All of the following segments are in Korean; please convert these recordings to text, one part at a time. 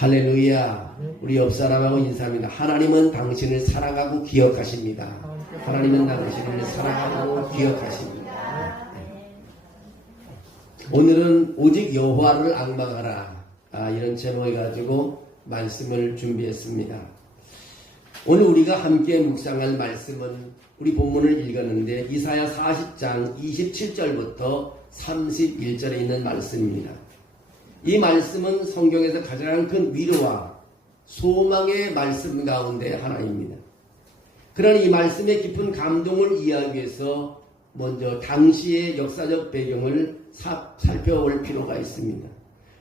할렐루야. 우리 옆 사람하고 인사합니다. 하나님은 당신을 사랑하고 기억하십니다. 하나님은 당신을 사랑하고 기억하십니다. 오늘은 오직 여호와를 앙망하라. 이런 제목을 가지고 말씀을 준비했습니다. 오늘 우리가 함께 묵상할 말씀은 우리 본문을 읽었는데 이사야 40장 27절부터 31절에 있는 말씀입니다. 이 말씀은 성경에서 가장 큰 위로와 소망의 말씀 가운데 하나입니다. 그러나 이 말씀의 깊은 감동을 이해하기 위해서 먼저 당시의 역사적 배경을 살펴볼 필요가 있습니다.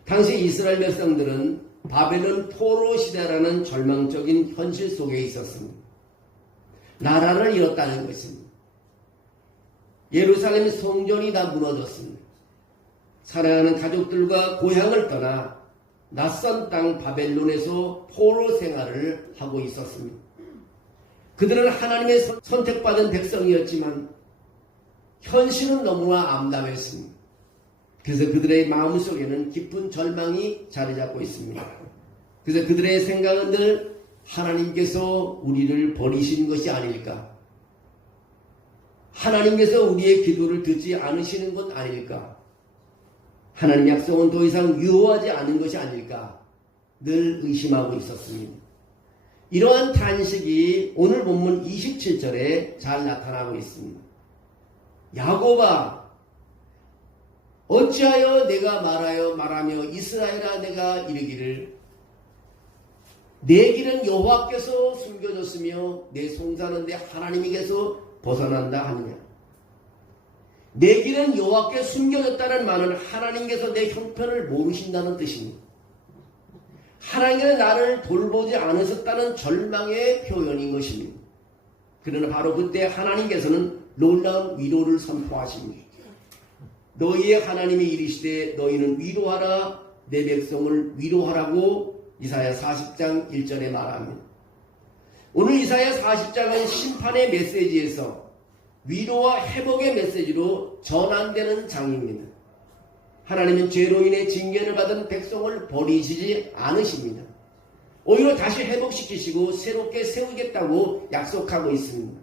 당시 이스라엘 백성들은 바벨론 포로 시대라는 절망적인 현실 속에 있었습니다. 나라를 잃었다는 것입니다. 예루살렘 성전이 다 무너졌습니다. 사랑하는 가족들과 고향을 떠나 낯선 땅 바벨론에서 포로 생활을 하고 있었습니다. 그들은 하나님의 선택받은 백성이었지만 현실은 너무나 암담했습니다. 그래서 그들의 마음속에는 깊은 절망이 자리 잡고 있습니다. 그래서 그들의 생각은 늘 하나님께서 우리를 버리신 것이 아닐까? 하나님께서 우리의 기도를 듣지 않으시는 건 아닐까? 하나님 약속은 더 이상 유효하지 않은 것이 아닐까? 늘 의심하고 있었습니다. 이러한 탄식이 오늘 본문 27절에 잘 나타나고 있습니다. 야곱아, 어찌하여 내가 말하며 이스라엘아 내가 이르기를 내 길은 여호와께서 숨겨졌으며 내 송사는 내 하나님께서 벗어난다 하느냐. 내 길은 여호와께 숨겨졌다는 말은 하나님께서 내 형편을 모르신다는 뜻입니다. 하나님께서 나를 돌보지 않으셨다는 절망의 표현인 것입니다. 그러나 바로 그때 하나님께서는 놀라운 위로를 선포하십니다. 너희의 하나님이 이르시되 너희는 위로하라 내 백성을 위로하라고 이사야 40장 1절에 말합니다. 오늘 이사야 40장은 심판의 메시지에서 위로와 회복의 메시지로 전환되는 장입니다. 하나님은 죄로 인해 징계를 받은 백성을 버리시지 않으십니다. 오히려 다시 회복시키시고 새롭게 세우겠다고 약속하고 있습니다.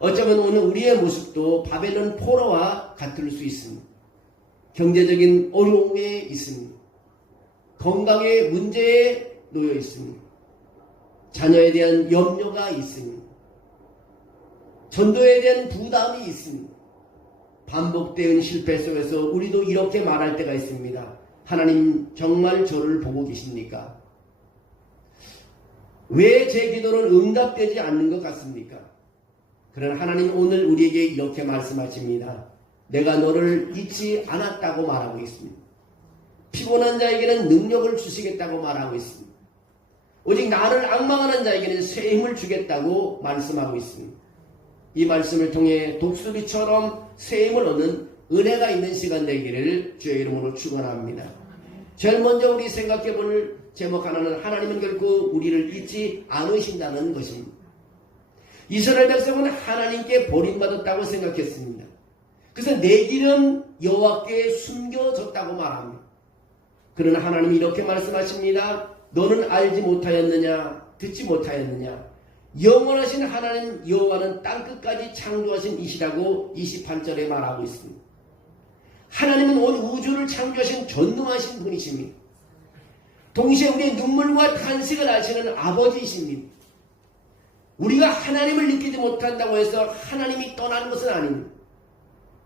어쩌면 오늘 우리의 모습도 바벨론 포로와 같을 수 있습니다. 경제적인 어려움에 있습니다. 건강의 문제에 놓여 있습니다. 자녀에 대한 염려가 있습니다. 전도에 대한 부담이 있습니다. 반복되는 실패 속에서 우리도 이렇게 말할 때가 있습니다. 하나님 정말 저를 보고 계십니까? 왜 제 기도는 응답되지 않는 것 같습니까? 그러나 하나님 오늘 우리에게 이렇게 말씀하십니다. 내가 너를 잊지 않았다고 말하고 있습니다. 피곤한 자에게는 능력을 주시겠다고 말하고 있습니다. 오직 나를 앙망하는 자에게는 새 힘을 주겠다고 말씀하고 있습니다. 이 말씀을 통해 독수리처럼 새 힘을 얻는 은혜가 있는 시간 되기를 주의 이름으로 축원합니다. 제일 먼저 우리 생각해 볼 제목 하나는 하나님은 결코 우리를 잊지 않으신다는 것입니다. 이스라엘 백성은 하나님께 버림받았다고 생각했습니다. 그래서 내 길은 여호와께 숨겨졌다고 말합니다. 그러나 하나님이 이렇게 말씀하십니다. 너는 알지 못하였느냐? 듣지 못하였느냐? 영원하신 하나님 여호와는 땅끝까지 창조하신 이시라고 28절에 말하고 있습니다. 하나님은 온 우주를 창조하신 전능하신 분이십니다. 동시에 우리의 눈물과 탄식을 아시는 아버지이십니다. 우리가 하나님을 느끼지 못한다고 해서 하나님이 떠나는 것은 아닙니다.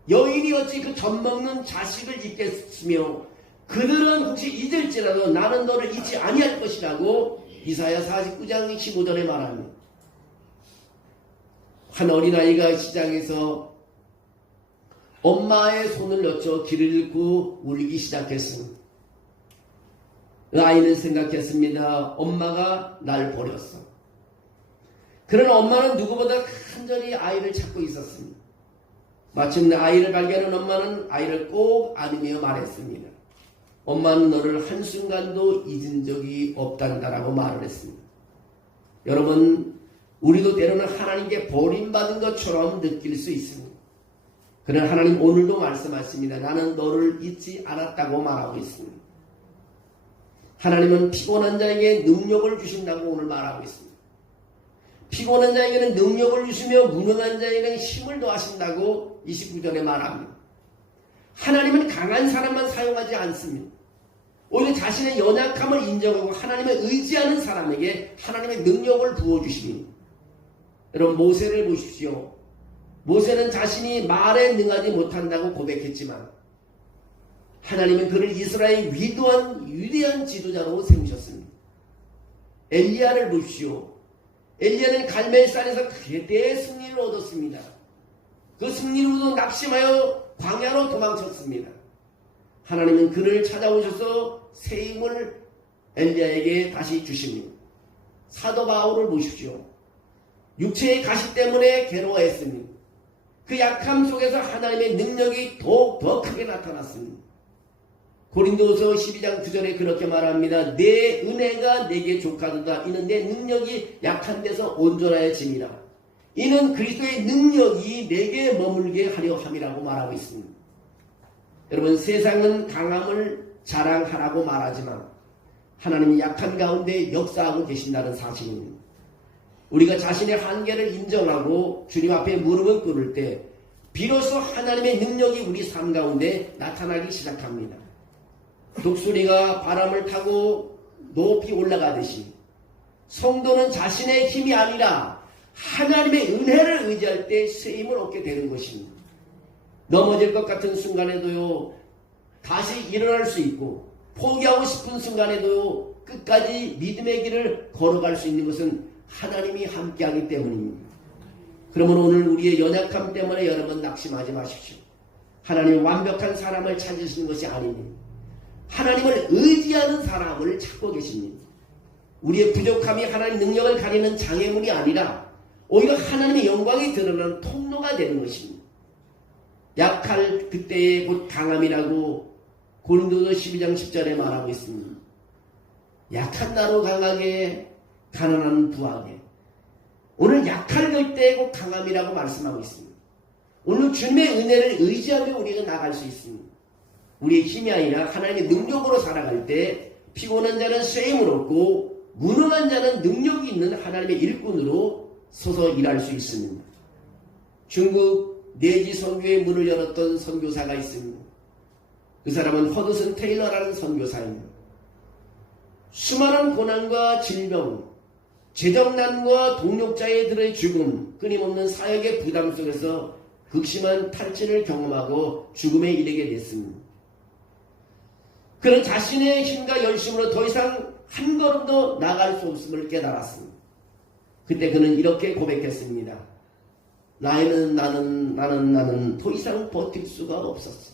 여인이 어찌 그 젖먹는 자식을 잊겠으며 그들은 혹시 잊을지라도 나는 너를 잊지 아니할 것이라고 이사야 49장 15절에 말합니다. 한 어린아이가 시장에서 엄마의 손을 놓쳐 길을 잃고 울기 시작했습니다. 그 아이는 생각했습니다. 엄마가 날 버렸어. 그러나 엄마는 누구보다 간절히 아이를 찾고 있었습니다. 마침내 아이를 발견한 엄마는 아이를 꼭 안으며 말했습니다. 엄마는 너를 한순간도 잊은 적이 없단다라고 말을 했습니다. 여러분, 우리도 때로는 하나님께 버림받은 것처럼 느낄 수 있습니다. 그러나 하나님 오늘도 말씀하십니다. 나는 너를 잊지 않았다고 말하고 있습니다. 하나님은 피곤한 자에게 능력을 주신다고 오늘 말하고 있습니다. 피곤한 자에게는 능력을 주시며 무능한 자에게는 힘을 더하신다고 29절에 말합니다. 하나님은 강한 사람만 사용하지 않습니다. 오히려 자신의 연약함을 인정하고 하나님을 의지하는 사람에게 하나님의 능력을 부어주십니다. 여러분, 모세를 보십시오. 모세는 자신이 말에 능하지 못한다고 고백했지만 하나님은 그를 이스라엘의 위대한 지도자로 세우셨습니다. 엘리야를 보십시오. 엘리야는 갈멜산에서 그때 승리를 얻었습니다. 그 승리로도 낙심하여 광야로 도망쳤습니다. 하나님은 그를 찾아오셔서 새 힘을 엘리야에게 다시 주십니다. 사도 바울을 보십시오. 육체의 가시 때문에 괴로워했습니다. 그 약함 속에서 하나님의 능력이 더욱 더 크게 나타났습니다. 고린도서 12장 9절에 그렇게 말합니다. 내 은혜가 내게 족하도다. 이는 내 능력이 약한 데서 온전하여짐이라. 이는 그리스도의 능력이 내게 머물게 하려 함이라고 말하고 있습니다. 여러분, 세상은 강함을 자랑하라고 말하지만 하나님이 약한 가운데 역사하고 계신다는 사실입니다. 우리가 자신의 한계를 인정하고 주님 앞에 무릎을 꿇을 때 비로소 하나님의 능력이 우리 삶 가운데 나타나기 시작합니다. 독수리가 바람을 타고 높이 올라가듯이 성도는 자신의 힘이 아니라 하나님의 은혜를 의지할 때 새 힘을 얻게 되는 것입니다. 넘어질 것 같은 순간에도요, 다시 일어날 수 있고 포기하고 싶은 순간에도요, 끝까지 믿음의 길을 걸어갈 수 있는 것은 하나님이 함께하기 때문입니다. 그러므로 오늘 우리의 연약함 때문에 여러분 낙심하지 마십시오. 하나님 완벽한 사람을 찾으시는 것이 아닙니다. 하나님을 의지하는 사람을 찾고 계십니다. 우리의 부족함이 하나님 능력을 가리는 장애물이 아니라 오히려 하나님의 영광이 드러나는 통로가 되는 것입니다. 약할 그때의 곧 강함이라고 고린도서 12장 10절에 말하고 있습니다. 약한 나로 강하게, 가난한 부하게. 오늘 약할 그때의 곧 강함이라고 말씀하고 있습니다. 오늘 주님의 은혜를 의지하며 우리가 나갈 수 있습니다. 우리의 힘이 아니라 하나님의 능력으로 살아갈 때 피곤한 자는 쇠임을 얻고 무능한 자는 능력이 있는 하나님의 일꾼으로 서서 일할 수 있습니다. 중국 내지 선교의 문을 열었던 선교사가 있습니다. 그 사람은 허드슨 테일러라는 선교사입니다. 수많은 고난과 질병, 재정난과 동력자들의 죽음, 끊임없는 사역의 부담 속에서 극심한 탈진을 경험하고 죽음에 이르게 됐습니다. 그는 자신의 힘과 열심으로 더 이상 한 걸음도 나갈 수 없음을 깨달았습니다. 그때 그는 이렇게 고백했습니다. 나는 더 이상 버틸 수가 없었어.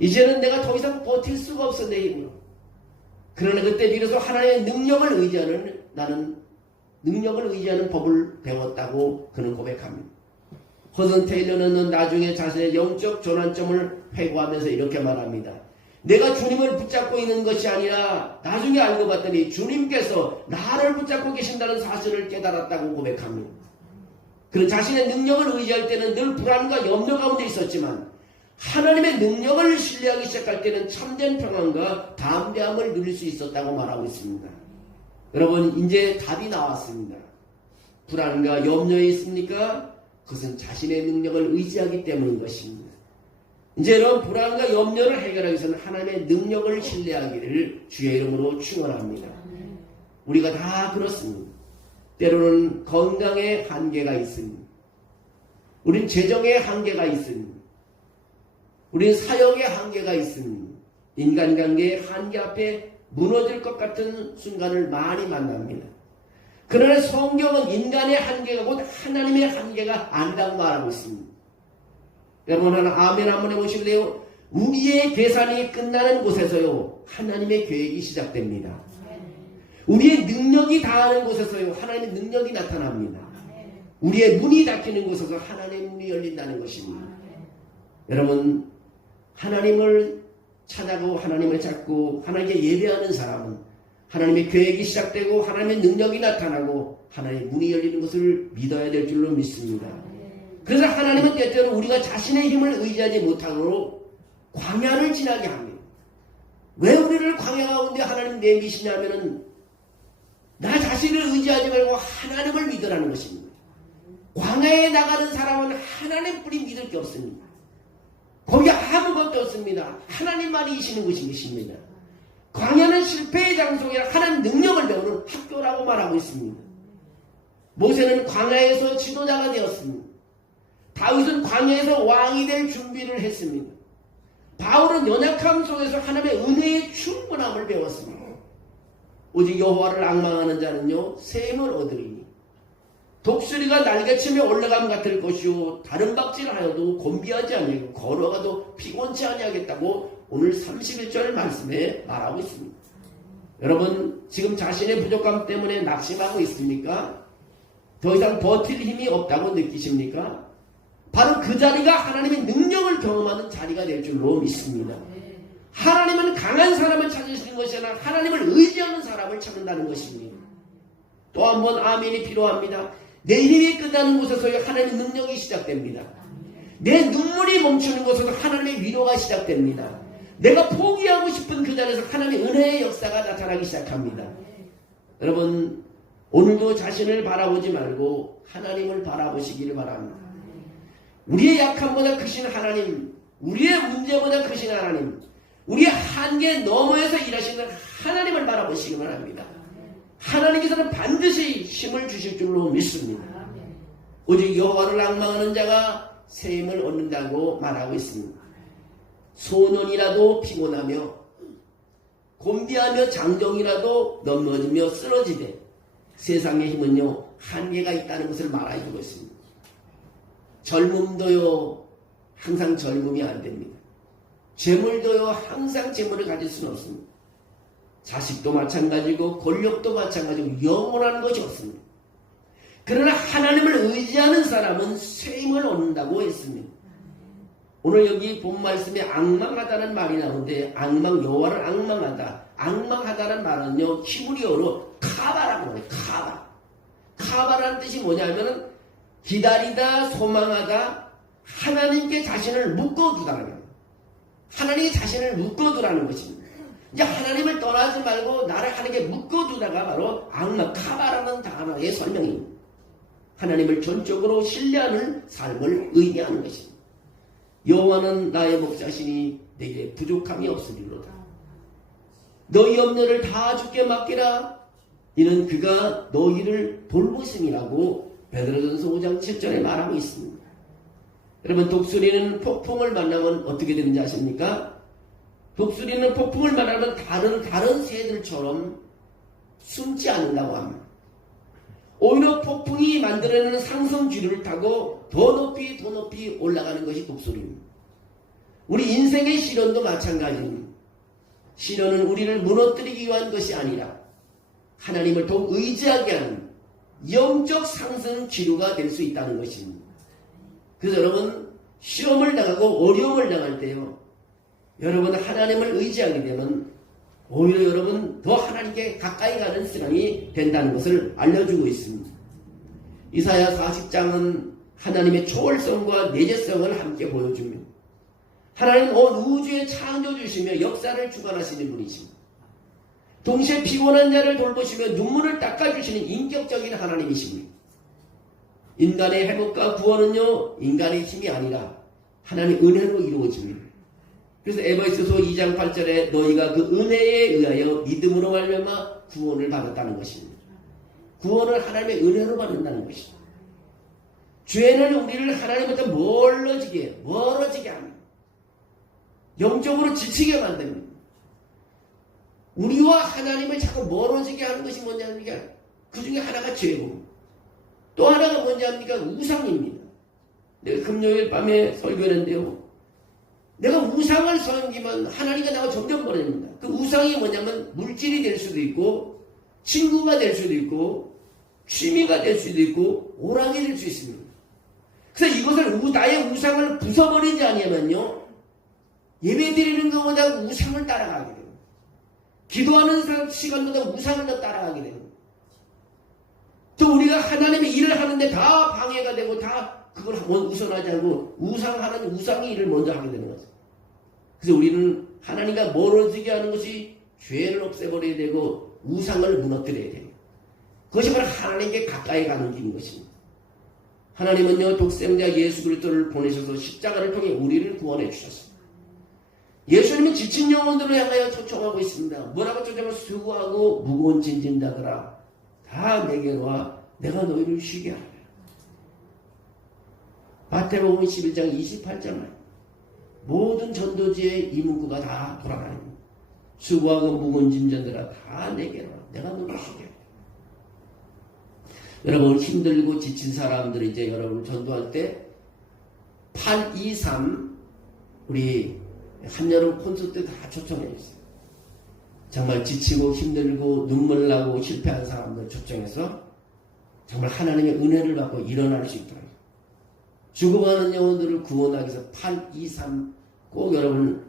이제는 내가 더 이상 버틸 수가 없어, 내 힘으로. 그러나 그때 비로소 하나님의 능력을 의지하는 법을 배웠다고 그는 고백합니다. 허슨 테일러는 나중에 자신의 영적 전환점을 회고하면서 이렇게 말합니다. 내가 주님을 붙잡고 있는 것이 아니라 나중에 알고 봤더니 주님께서 나를 붙잡고 계신다는 사실을 깨달았다고 고백합니다. 그는 자신의 능력을 의지할 때는 늘 불안과 염려 가운데 있었지만 하나님의 능력을 신뢰하기 시작할 때는 참된 평안과 담대함을 누릴 수 있었다고 말하고 있습니다. 여러분, 이제 답이 나왔습니다. 불안과 염려에 있습니까? 그것은 자신의 능력을 의지하기 때문인 것입니다. 이제 여러분, 불안과 염려를 해결하기 위해서는 하나님의 능력을 신뢰하기를 주의 이름으로 축원합니다. 우리가 다 그렇습니다. 때로는 건강에 한계가 있습니다. 우린 재정에 한계가 있습니다. 우린 사역에 한계가 있습니다. 인간관계의 한계 앞에 무너질 것 같은 순간을 많이 만납니다. 그러나 성경은 인간의 한계가 곧 하나님의 한계가 아니라고 말하고 있습니다. 여러분, 하나 아멘 한번 해보실래요? 우리의 계산이 끝나는 곳에서요, 하나님의 계획이 시작됩니다. 우리의 능력이 다하는 곳에서요, 하나님의 능력이 나타납니다. 우리의 문이 닫히는 곳에서 하나님의 문이 열린다는 것입니다. 여러분, 하나님을 찾아고 하나님을 찾고 하나님께 예배하는 사람은 하나님의 계획이 시작되고 하나님의 능력이 나타나고 하나님의 문이 열리는 것을 믿어야 될 줄로 믿습니다. 그래서 하나님은 때때로 우리가 자신의 힘을 의지하지 못하도록 광야를 지나게 합니다. 왜 우리를 광야 가운데 하나님 내미시냐면은 나 자신을 의지하지 말고 하나님을 믿으라는 것입니다. 광야에 나가는 사람은 하나님뿐이 믿을 게 없습니다. 거기 아무것도 없습니다. 하나님만이 이시는 것입니다. 광야는 실패의 장소이라 하나님 능력을 배우는 학교라고 말하고 있습니다. 모세는 광야에서 지도자가 되었습니다. 다윗은 광야에서 왕이 될 준비를 했습니다. 바울은 연약함 속에서 하나님의 은혜의 충분함을 배웠습니다. 오직 여호와를 앙망하는 자는요 샘을 얻으리니 독수리가 날개치며 올라감 같을 것이요 다른 박질하여도 곤비하지 아니하고 걸어가도 피곤치 아니하겠다고 오늘 31절 말씀에 말하고 있습니다. 여러분 지금 자신의 부족함 때문에 낙심하고 있습니까? 더 이상 버틸 힘이 없다고 느끼십니까? 바로 그 자리가 하나님의 능력을 경험하는 자리가 될 줄로 믿습니다. 하나님은 강한 사람을 찾으시는 것이 아니라 하나님을 의지하는 사람을 찾는다는 것입니다. 또 한 번 아멘이 필요합니다. 내 힘이 끝나는 곳에서 하나님의 능력이 시작됩니다. 내 눈물이 멈추는 곳에서 하나님의 위로가 시작됩니다. 내가 포기하고 싶은 그 자리에서 하나님의 은혜의 역사가 나타나기 시작합니다. 여러분 오늘도 자신을 바라보지 말고 하나님을 바라보시기를 바랍니다. 우리의 약함보다 크신 하나님, 우리의 문제보다 크신 하나님, 우리의 한계 너머에서 일하시는 하나님을 바라보시기 바랍니다. 하나님께서는 반드시 힘을 주실 줄로 믿습니다. 오직 여호와를 앙망하는 자가 새 힘을 얻는다고 말하고 있습니다. 소년이라도 피곤하며 곤비하며 장정이라도 넘어지며 쓰러지되 세상의 힘은요 한계가 있다는 것을 말해주고 있습니다. 젊음도요 항상 젊음이 안 됩니다. 재물도요 항상 재물을 가질 수는 없습니다. 자식도 마찬가지고 권력도 마찬가지고 영원한 것이 없습니다. 그러나 하나님을 의지하는 사람은 새 힘을 얻는다고 했습니다. 오늘 여기 본 말씀에 앙망하다는 말이 나오는데 여호와를 앙망하다. 앙망하다는 말은요 히브리어로 카바라고 해요. 카바라는 뜻이 뭐냐면은 기다리다, 소망하다, 하나님께 자신을 묶어두다는 거예요. 하나님께 자신을 묶어두라는 것입니다. 이제 하나님을 떠나지 말고 나를 하나님께 묶어두다가 바로 카바라는 단어의 설명입니다. 하나님을 전적으로 신뢰하는 삶을 의미하는 것입니다. 여호와는 나의 목자시니 내게 부족함이 없으리로다. 너희 염려를 다 주께 맡기라. 이는 그가 너희를 돌보심이라고 베드로전서 5장 7절에 말하고 있습니다. 여러분 독수리는 폭풍을 만나면 어떻게 되는지 아십니까? 독수리는 폭풍을 만나면 다른 새들처럼 숨지 않는다고 합니다. 오히려 폭풍이 만들어내는 상승 기류를 타고 더 높이 올라가는 것이 독수리입니다. 우리 인생의 시련도 마찬가지입니다. 시련은 우리를 무너뜨리기 위한 것이 아니라 하나님을 더욱 의지하게 하는 영적 상승 기류가 될 수 있다는 것입니다. 그래서 여러분 시험을 당하고 어려움을 당할 때요 여러분 하나님을 의지하게 되면 오히려 여러분 더 하나님께 가까이 가는 시간이 된다는 것을 알려주고 있습니다. 이사야 40장은 하나님의 초월성과 내재성을 함께 보여줍니다. 하나님은 온 우주의 창조주시며 역사를 주관하시는 분이십니다. 동시에 피곤한 자를 돌보시며 눈물을 닦아주시는 인격적인 하나님이십니다. 인간의 회복과 구원은요 인간의 힘이 아니라 하나님의 은혜로 이루어집니다. 그래서 에베소서 2장 8절에 너희가 그 은혜에 의하여 믿음으로 말미암아 구원을 받았다는 것입니다. 구원을 하나님의 은혜로 받는다는 것입니다. 죄는 우리를 하나님부터 멀어지게 합니다. 영적으로 지치게 만듭니다. 우리와 하나님을 자꾸 멀어지게 하는 것이 뭔지 압니까? 그 중에 하나가 죄고 또 하나가 뭔지 압니까? 우상입니다. 내가 금요일 밤에 설교했는데요. 내가 우상을 섬기면 하나님과 나와 점점 멀어집니다. 그 우상이 뭐냐면 물질이 될 수도 있고 친구가 될 수도 있고 취미가 될 수도 있고 오락이 될 수 있습니다. 그래서 이것을 나의 우상을 부숴버리지 않으면요 예배 드리는 것보다 우상을 따라가게 돼요. 기도하는 시간보다 우상을 더 따라가게 돼요. 또 우리가 하나님의 일을 하는데 다 방해가 되고 다 그걸 우선하지 않고 우상이 일을 먼저 하게 되는 거죠. 그래서 우리는 하나님과 멀어지게 하는 것이 죄를 없애버려야 되고 우상을 무너뜨려야 됩니다. 그것이 바로 하나님께 가까이 가는 길인 것입니다. 하나님은요, 독생자 예수 그리스도를 보내셔서 십자가를 통해 우리를 구원해 주셨습니다. 예수님은 지친 영혼들을 향하여 초청하고 있습니다. 뭐라고 초청하고 수고하고 무거운 짐진 자들아 다 내게로 와 내가 너희를 쉬게 하리라. 마태복음 11장 28절 모든 전도지의 이 문구가 다 돌아다닙니다. 수고하고 무거운 짐진들아 다 내게로 와 내가 너희를 쉬게 하리라. 여러분 힘들고 지친 사람들이 이제 여러분 전도할 때 823 우리 한여름 콘서트 다 초청해 주세요. 정말 지치고 힘들고 눈물 나고 실패한 사람들 초청해서 정말 하나님의 은혜를 받고 일어날 수 있도록 죽어가는 영혼들을 구원하기 위해서 823 꼭 여러분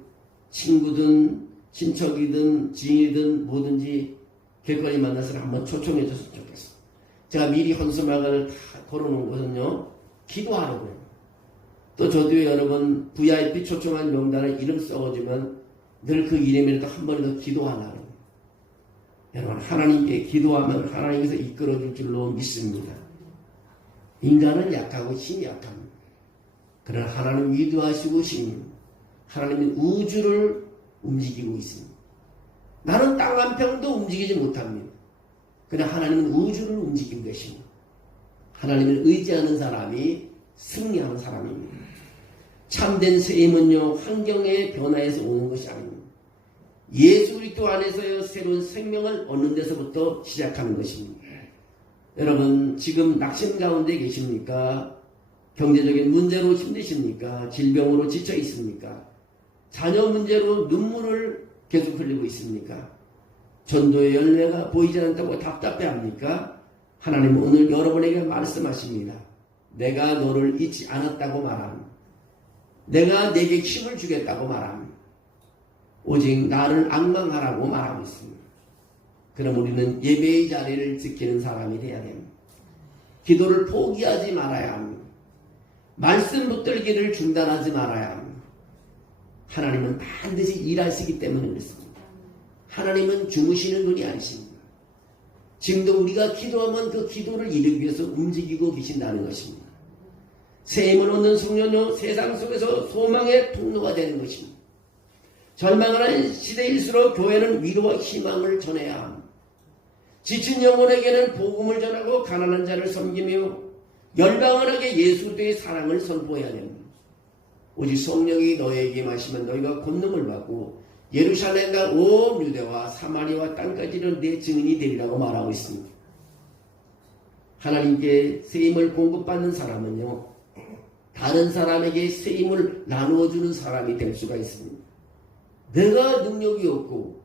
친구든 친척이든 지인이든 뭐든지 길거리 만나서 한번 초청해 줬으면 좋겠어. 제가 미리 헌수막을 다 걸어놓은 것은요 기도하라고요. 또 저도 여러분 VIP 초청한 명단에 이름 써주면 늘 그 이름이라도 한 번이라도 기도하라는 여러분 하나님께 기도하면 하나님께서 이끌어줄 줄로 믿습니다. 인간은 약하고 힘이 약합니다. 그러나 하나님 위대하시고 신 하나님은 우주를 움직이고 있습니다. 나는 땅 한 평도 움직이지 못합니다. 그러나 하나님은 우주를 움직인 것입니다. 하나님을 의지하는 사람이 승리하는 사람입니다. 참된 세임은요 환경의 변화에서 오는 것이 아닙니다. 예수 그리스도 안에서요 새로운 생명을 얻는 데서부터 시작하는 것입니다. 여러분 지금 낙심 가운데 계십니까? 경제적인 문제로 힘드십니까? 질병으로 지쳐 있습니까? 자녀 문제로 눈물을 계속 흘리고 있습니까? 전도의 열매가 보이지 않는다고 답답해합니까? 하나님은 오늘 여러분에게 말씀하십니다. 내가 너를 잊지 않았다고 말합니다. 내가 내게 힘을 주겠다고 말합니다. 오직 나를 앙망하라고 말하고 있습니다. 그럼 우리는 예배의 자리를 지키는 사람이 되어야 됩니다. 기도를 포기하지 말아야 합니다. 말씀 붙들기를 중단하지 말아야 합니다. 하나님은 반드시 일하시기 때문에 그렇습니다. 하나님은 주무시는 분이 아니십니다. 지금도 우리가 기도하면 그 기도를 이루기 위해서 움직이고 계신다는 것입니다. 새 힘을 얻는 성령요 세상 속에서 소망의 통로가 되는 것입니다. 절망하는 시대일수록 교회는 위로와 희망을 전해야 합니다. 지친 영혼에게는 복음을 전하고 가난한 자를 섬기며 열방언에게 예수 그리스도의 사랑을 선포해야 됩니다. 오직 성령이 너에게 마시면 너희가 권능을 받고 예루살렘과 온 유대와 사마리아와 땅까지는 내 증인이 되리라고 말하고 있습니다. 하나님께 세임을 공급받는 사람은요 다른 사람에게 세임을 나누어주는 사람이 될 수가 있습니다. 내가 능력이 없고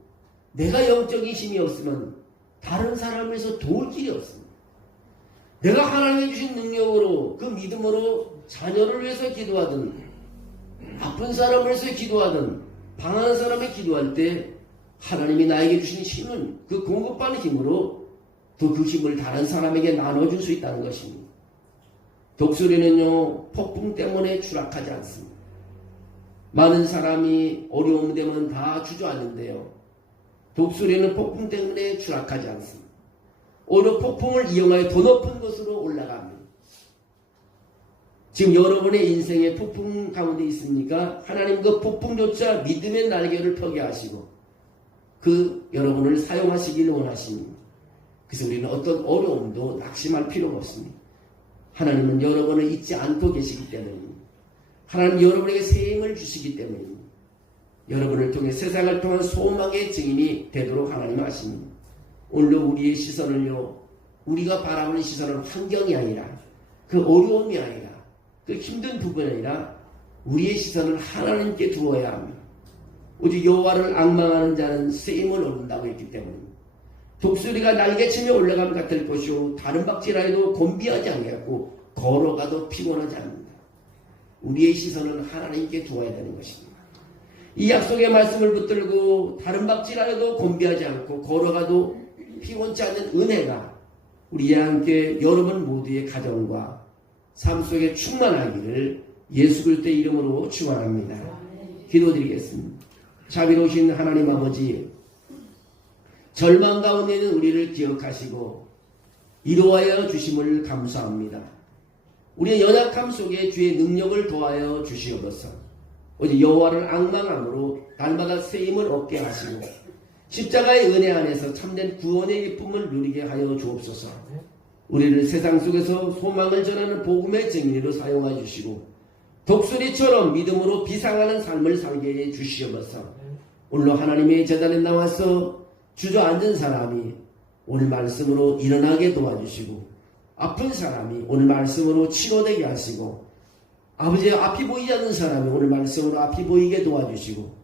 내가 영적인 힘이 없으면 다른 사람에서 도울 길이 없습니다. 내가 하나님이 주신 능력으로 그 믿음으로 자녀를 위해서 기도하든 아픈 사람을 위해서 기도하든 방황한 사람을 기도할 때 하나님이 나에게 주신 힘은 그 공급받는 힘으로 또 그 힘을 다른 사람에게 나눠줄 수 있다는 것입니다. 독수리는요 폭풍 때문에 추락하지 않습니다. 많은 사람이 어려움 되면 다 주저앉는데요. 독수리는 폭풍 때문에 추락하지 않습니다. 오히려 폭풍을 이용하여 더 높은 곳으로 올라갑니다. 지금 여러분의 인생의 폭풍 가운데 있습니까? 하나님 그 폭풍조차 믿음의 날개를 펴게 하시고 그 여러분을 사용하시기를 원하십니다. 그래서 우리는 어떤 어려움도 낙심할 필요가 없습니다. 하나님은 여러분을 잊지 않고 계시기 때문입니다. 하나님 여러분에게 새 힘을 주시기 때문입니다. 여러분을 통해 세상을 통한 소망의 증인이 되도록 하나님 하십니다. 오늘도 우리의 시선을요 우리가 바라보는 시선은 환경이 아니라 그 어려움이 아니라 그 힘든 부분이 아니라 우리의 시선을 하나님께 두어야 합니다. 오직 여호와를 앙망하는 자는 새 힘을 얻는다고 했기 때문입니다. 독수리가 날개치며 올라가면 같을 것이요 다른 박질하여도 곤비하지 않겠고 걸어가도 피곤하지 않는다. 우리의 시선은 하나님께 두어야 되는 것입니다. 이 약속의 말씀을 붙들고 다른 박질하여도 곤비하지 않고 걸어가도 피곤치 않는 은혜가 우리와 함께 여러분 모두의 가정과 삶 속에 충만하기를 예수 그리스도의 이름으로 축원합니다. 기도드리겠습니다. 자비로우신 하나님 아버지, 절망 가운데 있는 우리를 기억하시고 이루하여 주심을 감사합니다. 우리의 연약함 속에 주의 능력을 도하여 주시옵소서. 오직 여호와를 앙망함으로 날마다 새 힘을 얻게 하시고 십자가의 은혜 안에서 참된 구원의 기쁨을 누리게 하여 주옵소서. 우리를 세상 속에서 소망을 전하는 복음의 증인으로 사용하여 주시고 독수리처럼 믿음으로 비상하는 삶을 살게 해 주시옵소서. 오늘 하나님의 제단에 나와서 주저앉은 사람이 오늘 말씀으로 일어나게 도와주시고 아픈 사람이 오늘 말씀으로 치료되게 하시고 아버지의 앞이 보이지 않는 사람이 오늘 말씀으로 앞이 보이게 도와주시고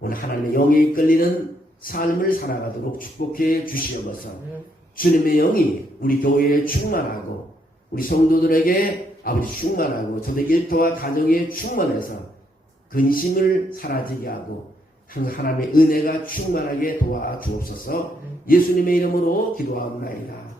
오늘 하나님의 영에 이끌리는 삶을 살아가도록 축복해 주시옵소서. 주님의 영이 우리 교회에 충만하고 우리 성도들에게 아버지 충만하고 저도 일터와 가정에 충만해서 근심을 사라지게 하고 항상 하나님의 은혜가 충만하게 도와주옵소서. 예수님의 이름으로 기도합니다.